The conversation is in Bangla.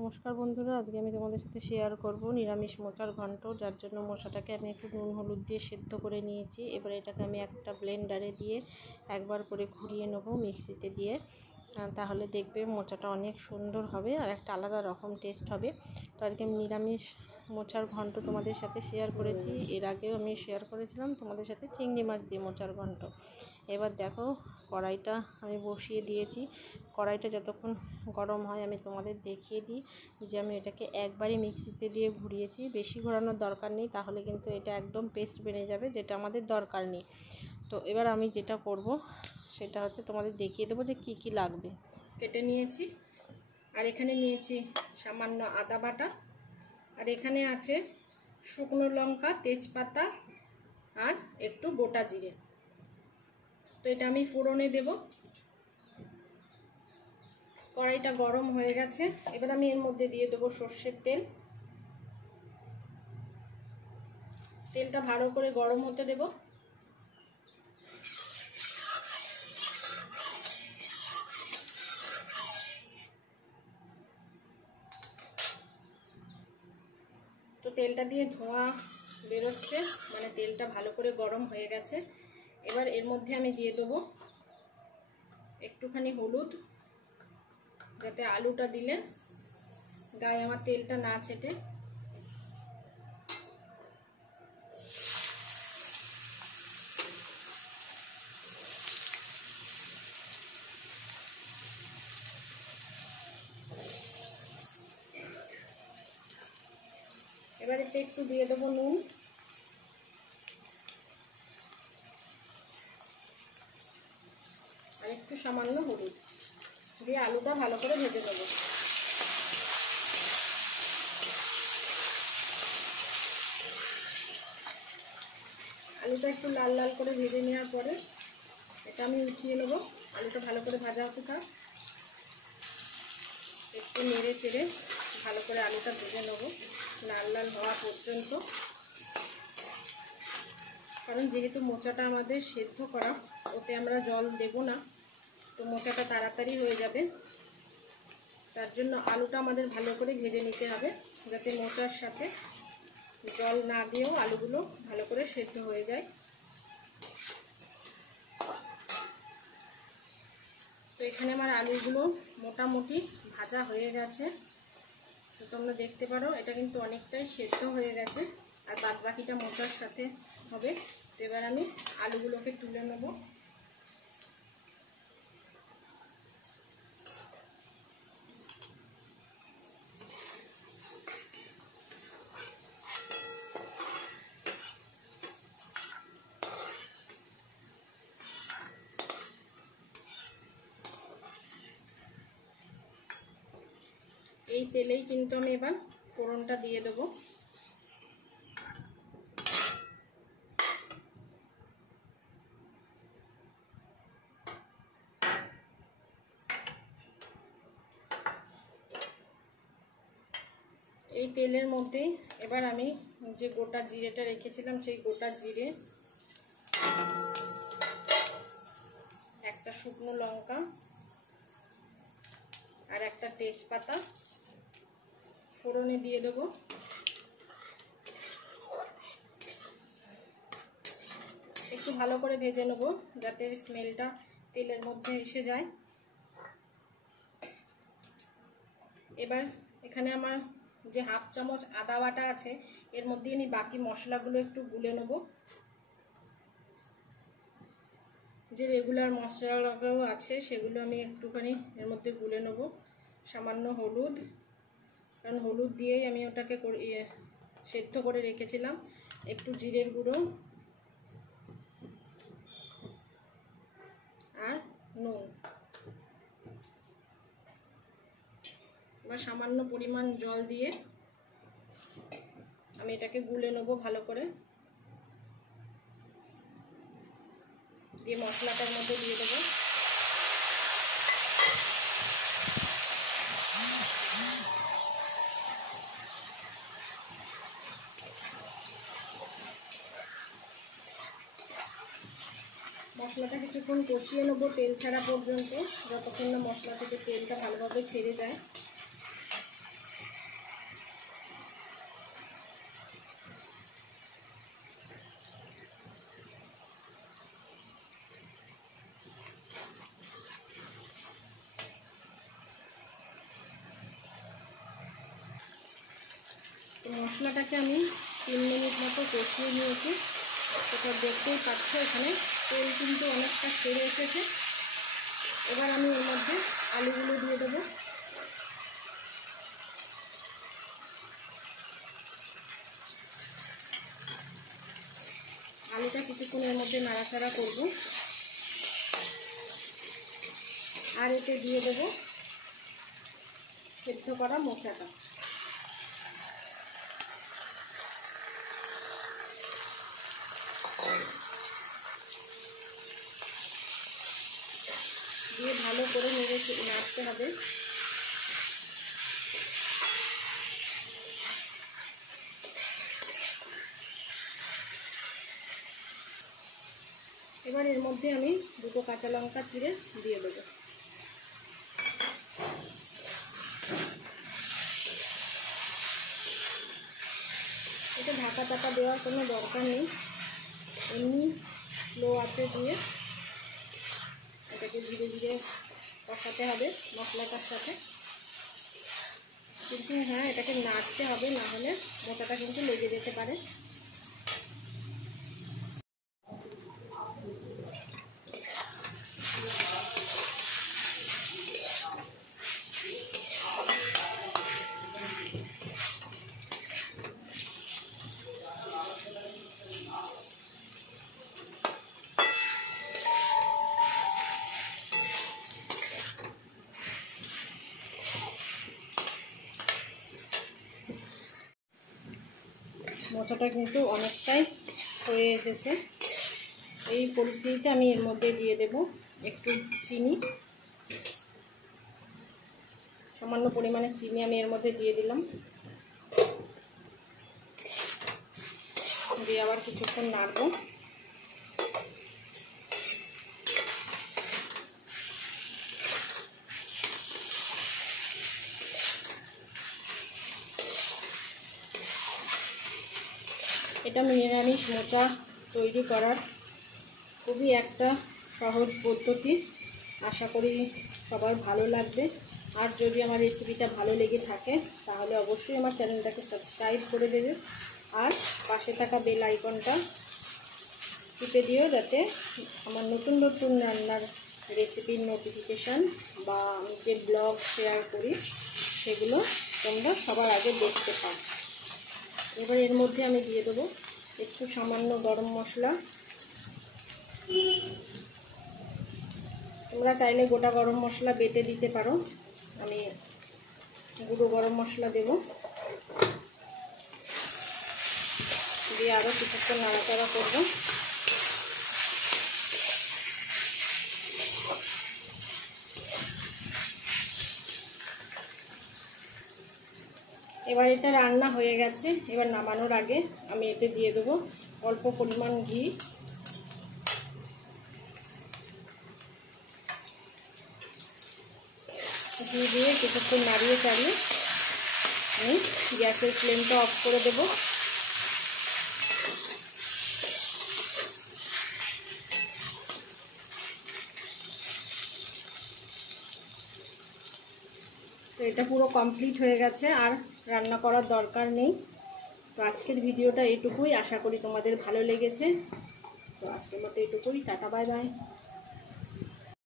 নমস্কার বন্ধুরা, আজকে আমি তোমাদের সাথে শেয়ার করব নিরামিষ মোচার ঘন্ট। যার জন্য মোচাটাকে আমি একটু নুন হলুদ দিয়ে সেদ্ধ করে নিয়েছি। এবার এটাকে আমি একটা ব্লেন্ডারে দিয়ে একবার করে ঘুরিয়ে নেবো মিক্সিতে দিয়ে, তাহলে দেখবে মোচাটা অনেক সুন্দর হবে আর একটা আলাদা রকম টেস্ট হবে। তো আজকে আমি নিরামিষ মোচার ঘন্ট তোমাদের সাথে শেয়ার করেছি। এর আগেও আমি শেয়ার করেছিলাম তোমাদের সাথে চিংড়ি মাছ দিয়ে মোচার ঘন্ট। এবার দেখো কড়াইটা আমি বসিয়ে দিয়েছি। কড়াইটা যতক্ষণ গরম হয় আমি তোমাদের দেখিয়ে দিই যে আমি এটাকে একবারই মিক্সিতে দিয়ে ঘুরিয়েছি, বেশি ঘোরানোর দরকার নেই, তাহলে কিন্তু এটা একদম পেস্ট বেরিয়ে যাবে, যেটা আমাদের দরকার নেই। তো এবার আমি যেটা করব সেটা হচ্ছে তোমাদের দেখিয়ে দেবো যে কি কি লাগবে। কেটে নিয়েছি, আর এখানে নিয়েছি সামান্য আদা বাটা, আর এখানে আছে শুকনো লঙ্কা, তেজপাতা আর একটু গোটা জিরে। তো এটা আমি ফোড়নে দেব। কড়াইটা গরম হয়ে গেছে, এবার আমি এর মধ্যে দিয়ে দেবো সর্ষের তেল। তেলটা ভালো করে গরম হতে দেব। তো তেলটা দিয়ে ধোঁয়া বেরোচ্ছে, মানে তেলটা ভালো করে গরম হয়ে গেছে। এবার এর মধ্যে আমি দিয়ে দেবো একটুখানি হলুদ, যাতে আলুটা দিলে গায়ে আমার তেলটা না ছেটে। এবার এতে একটু দিয়ে দেবো নুন, আর একটু সামান্য হলুদ দিয়ে আলুটা ভালো করে ভেজে দেবো। আলুটা একটু লাল লাল করে ভেজে নেওয়ার পরে এটা আমি উঠিয়ে নেবো। আলুটা ভালো করে ভাজা হতে থাক, একটু নেড়ে চেড়ে ভালো করে আলুটা ভেজে নেবো লাল লাল হওয়া পর্যন্ত। কারণ যেহেতু মোচাটা আমাদের সেদ্ধ করা, ওতে আমরা জল দেব না, তো মোচাটা তাড়াতাড়ি হয়ে যাবে। তার জন্য আলুটা আমাদের ভালো করে ভেজে নিতে হবে, যাতে মোচার সাথে জল না দিয়েও আলুগুলো ভালো করে সেদ্ধ হয়ে যায়। তো এখানে আমার আলুগুলো মোটামুটি ভাজা হয়ে গেছে। তো তোমরা দেখতে পারো এটা কিন্তু অনেকটাই সেদ্ধ হয়ে গেছে, আর বাদ বাকিটা মোচার সাথে হবে। তো এবার আমি আলুগুলোকে তুলে নেব। এই তেলেই কিন্তু আমি এবার ফোড়নটা দিয়ে দেব। এই তেলের মধ্যে এবার আমি যে গোটা জিরেটা রেখেছিলাম সেই গোটা জিরে, একটা শুকনো লঙ্কা আর একটা তেজপাতা ফোড়নে দিয়ে দেব। একটু ভালো করে ভেজে নেব যাতে স্মেলটা তেলের মধ্যে এসে যায়। এবার এখানে আমার যে হাফ চামচ আদা বাটা আছে, এর মধ্যে আমি বাকি মশলাগুলো একটু গুলে নেব। যে রেগুলার মশলাগুলো আছে সেগুলো আমি একটুখানি এর মধ্যে গুলে নেব। সামান্য হলুদ, কারণ হলুদ দিয়েই আমি ওটাকে সেদ্ধ করে রেখেছিলাম। একটু জিরের গুঁড়ো আর নুন। এবার সামান্য পরিমাণ জল দিয়ে আমি এটাকে গুলে নেব ভালো করে। দিয়ে মশলাটার মধ্যে দিয়ে দেবো। মশলাটা কিছুক্ষণ কষিয়ে নেবো তেল ছাড়া পর্যন্ত, যতক্ষণ না মশলা থেকে তেলটা ভালোভাবে ছেড়ে যায়। মশলাটাকে আমি 3 মিনিট মতো কষিয়ে নিয়েছি। সেটা দেখতেই পাচ্ছ এখানে তেল কিন্তু অনেকটা ছেড়ে এসেছে। এবার আমি এর মধ্যে আলুগুলো দিয়ে দেবো। আলুটা কিছুক্ষণ এর মধ্যে নাড়াচাড়া করব। আর এতে দিয়ে দেবো সেদ্ধ করা মোচাটা। দিয়ে ভালো করে নাড়তে হবে। এবার এর মধ্যে আমি 2টো কাঁচা লঙ্কা চিড়ে দিয়ে দেবো। এটা ঢাকা টাকা দেওয়ার কোনো দরকার নেই, এমনি স্লো আঁচে দিয়ে এটাকে ধীরে ধীরে কষাতে হবে মশলাটার সাথে। কিন্তু হ্যাঁ, এটাকে নাড়তে হবে, না হলে মোটাটা কিন্তু লেগে যেতে পারে। মোচাটা কিন্তু অনেকটাই হয়ে এসেছে। এই পরিস্থিতিতে আমি এর মধ্যে দিয়ে দেব একটু চিনি, সামান্য পরিমাণে চিনি আমি এর মধ্যে দিয়ে দিলাম। দিয়ে আবার কিছুক্ষণ নাড়বো। এটা নিরামিষ মোচা তৈরি করার খুবই একটা সহজ পদ্ধতি। আশা করি সবার ভালো লাগবে। আর যদি আমার রেসিপিটা ভালো লেগে থাকে তাহলে অবশ্যই আমার চ্যানেলটাকে সাবস্ক্রাইব করে দেবে, আর পাশে থাকা বেল আইকনটা টিপে দিও, যাতে আমার নতুন নতুন রান্নার রেসিপির নোটিফিকেশান বা আমি যে ব্লগ শেয়ার করি সেগুলো তোমরা সবার আগে দেখতে পাও। এবার এর মধ্যে আমি দিয়ে দেবো একটু সামান্য গরম মশলা। তোমরা চাইলে গোটা গরম মশলা বেটে দিতে পারো, আমি গুঁড়ো গরম মশলা দেব। দিয়ে আরও কিছুক্ষণ নাড়াচাড়া করবো। এবার এটা রান্না হয়ে গেছে। এবার নামানোর আগে আমি এতে দিয়ে দেবো অল্প পরিমাণ ঘি। ঘি দিয়ে কিছুক্ষণ নাড়িয়ে চাড়িয়ে আমি গ্যাসের ফ্লেমটা অফ করে দেব। তো এটা পুরো কমপ্লিট হয়ে গেছে, আর রান্না করার দরকার নেই। তো আজকের ভিডিওটা এইটুকুই, আশা করি তোমাদের ভালো লেগেছে। তো আজকের মতো এইটুকুই, টাটা বাই বাই।